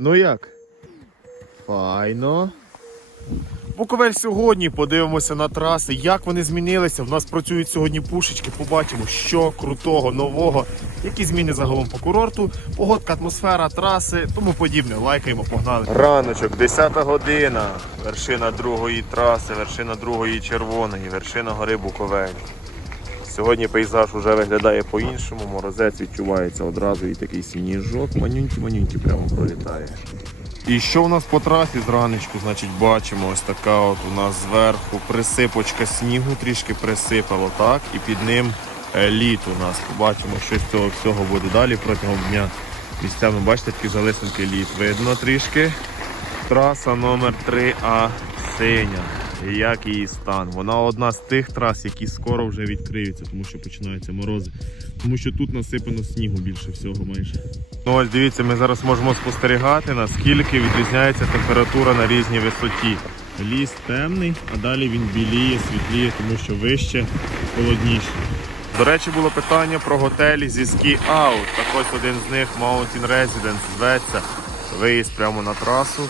Ну як? Файно. Буковель сьогодні подивимося на траси, як вони змінилися. В нас працюють сьогодні пушечки. Побачимо, що крутого, нового, які зміни загалом по курорту, погодка, атмосфера, траси, тому подібне. Лайкаємо, погнали. Раночок, 10 година. Вершина другої траси, вершина другої червоної, вершина гори Буковель. Сьогодні пейзаж вже виглядає по-іншому, морозець відчувається одразу і такий сніжок, манюнькі-манюнькі прямо пролітає. І що у нас по трасі зранечку, значить, бачимо, ось така от у нас зверху присипочка снігу, трішки присипало, так, і під ним е, лід у нас. Побачимо, що з цього всього буде далі протягом дня. Місцями, бачите, такі залисинки лід. Видно трішки. Траса номер 3А синя. Як її стан? Вона одна з тих трас, які скоро вже відкриються, тому що починаються морози. Тому що тут насипано снігу більше всього майже. Ну ось дивіться, ми зараз можемо спостерігати, наскільки відрізняється температура на різній висоті. Ліс темний, а далі він біліє, світліє, тому що вище холодніше. До речі, було питання про готелі зі Ski Out. Так ось один з них Mountain Residence зветься. Виїзд прямо на трасу.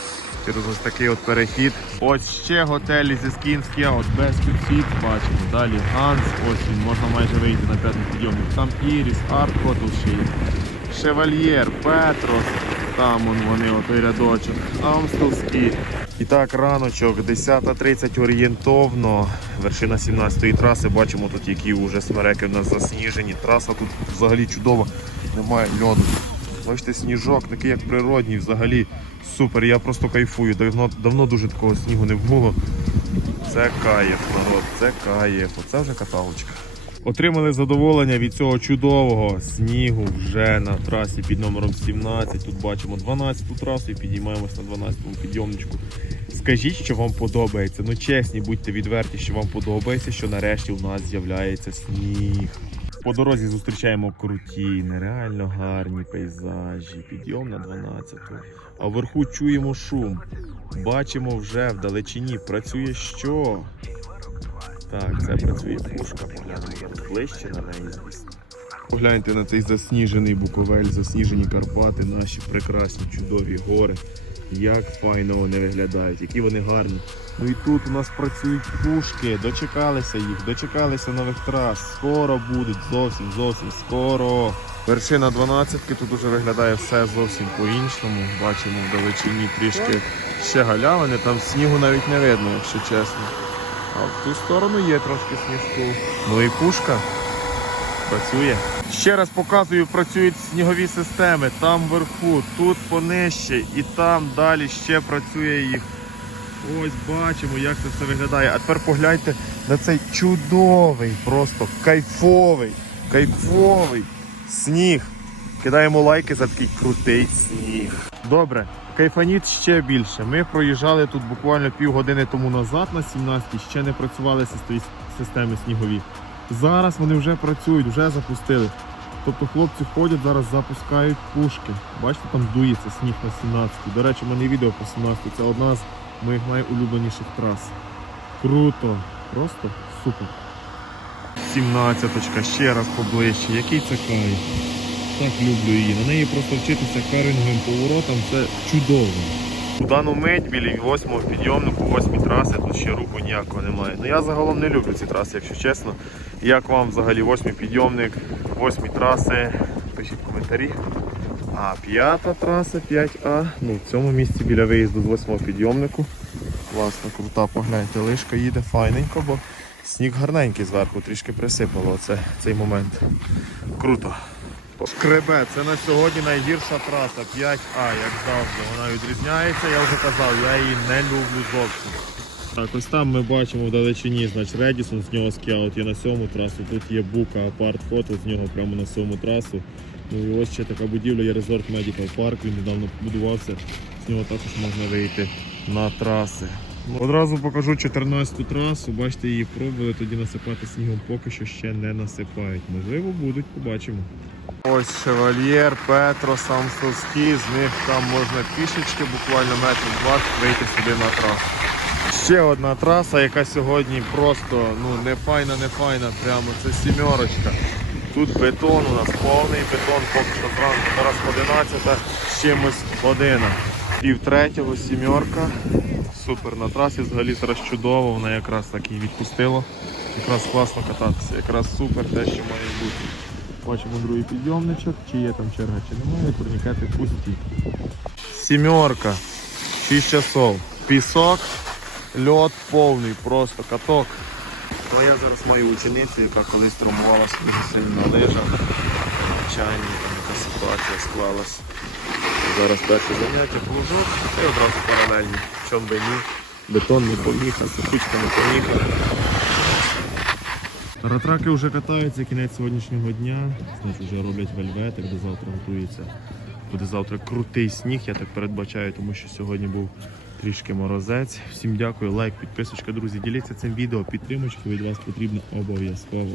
Через ось такий от перехід. Ось ще готелі зі Ski Out без підсвіт бачимо. Далі Ганс, ось він можна майже вийти на п'ятий підйомник. Там Іріс, Арт Хотел ще є. Шевальєр, Петрос, там вон вони, отой рядочок, Амстелський. І так, раночок, 10.30 орієнтовно. Вершина 17-ї траси. Бачимо тут, які вже смереки в нас засніжені. Траса тут взагалі чудова, немає льоду. Бачите, сніжок, такий як природній, взагалі супер. Я просто кайфую. Давно, давно дуже такого снігу не було. Це каєф, народ, це каєф. Оце вже каталочка. Отримали задоволення від цього чудового снігу вже на трасі під номером 17. Тут бачимо 12-ту трасу і підіймаємось на 12-му підйомничку. Скажіть, що вам подобається. Ну чесні, будьте відверті, що вам подобається, що нарешті у нас з'являється сніг. По дорозі зустрічаємо круті, нереально гарні пейзажі, підйом на 12-ту. А вверху чуємо шум. Бачимо вже в далечині працює що? Так, це працює пушка, поглянемо ближче на неї, звісно. Погляньте на цей засніжений Буковель, засніжені Карпати, наші прекрасні чудові гори. Як файно вони виглядають, які вони гарні. Ну і тут у нас працюють пушки, дочекалися їх, дочекалися нових трас. Скоро будуть, зовсім, зовсім скоро. Вершина 12-ки тут уже виглядає все зовсім по-іншому. Бачимо в далечині трішки ще галявини, там снігу навіть не видно, якщо чесно. А в ту сторону є трошки сніжку. Ну і пушка працює. Ще раз показую, працюють снігові системи. Там вверху, тут понижче і там далі ще працює їх. Ось бачимо, як це все виглядає. А тепер погляньте на цей чудовий, просто кайфовий, кайфовий сніг. Кидаємо лайки за такий крутий сніг. Добре, кайфаніт ще більше. Ми проїжджали тут буквально півгодини тому назад на 17-й, ще не працювали системи снігові. Зараз вони вже працюють, вже запустили. Тобто хлопці ходять, зараз запускають пушки. Бачите, там дується сніг на 17 До речі, в мене відео по 17 Це одна з моїх найулюбленіших трас. Круто, просто супер. 17-очка, ще раз поближче. Який це кайф. Так люблю її. На неї просто вчитися каринговим поворотам це чудово. У дану мить біля восьмого підйомнику, восьмій траси, тут ще руху ніякого немає. Ну я загалом не люблю ці траси, якщо чесно. Як вам взагалі восьмий підйомник, восьмі траси? Пишіть коментарі. А п'ята траса 5А. Ну, в цьому місці біля виїзду з восьмого підйомнику. Класно, крута, погляньте, лишка їде файненько, бо сніг гарненький зверху, трішки присипало оце, цей момент. Круто. Шкребе, це на сьогодні найгірша траса 5А, як завжди. Вона відрізняється, я вже казав, я її не люблю зовсім. Так, ось там ми бачимо в далечині, значить Редісон, з нього скіаут є на сьому трасу, тут є Бука апарт фото, з нього прямо на сьому трасу. Ну і ось ще така будівля є Resort Medical Park, він недавно побудувався, з нього також можна вийти на траси. Одразу покажу 14-ту трасу, бачите, її пробували тоді насипати снігом, поки що ще не насипають. Можливо, будуть, побачимо. Ось шевальєр, Петро, Самсовський, з них там можна пішечки, буквально метр 20 вийти сюди на трасу. Ще одна траса, яка сьогодні просто ну не файна, не файна, прямо це сімерочка. Тут бетон у нас повний бетон, поки що зранку зараз 11 з чимось година. Пів третього, сімерка. Супер на трасі взагалі зараз чудово, вона якраз так її відпустило. Якраз класно кататися, якраз супер те, що має бути. Бачимо другий підйомничок, чи є там черга, чи немає, турнікети пусті. Сімерка, 6 часов. Пісок, льот повний, просто каток. Ну, я зараз маю ученицю, яка колись травмувалася дуже сильно на лижах. Чайні, там яка ситуація склалась. Зараз перше заняття кружок, і одразу паралельні. Чом би ні. Бетон не поміг, а сухичка не поміг. Ратраки вже катаються, кінець сьогоднішнього дня. Значить, вже роблять вельветик, де завтра готується. Буде завтра крутий сніг, я так передбачаю, тому що сьогодні був трішки морозець. Всім дякую, лайк, підписочка, друзі. Діліться цим відео, підтримочки від вас потрібно обов'язково.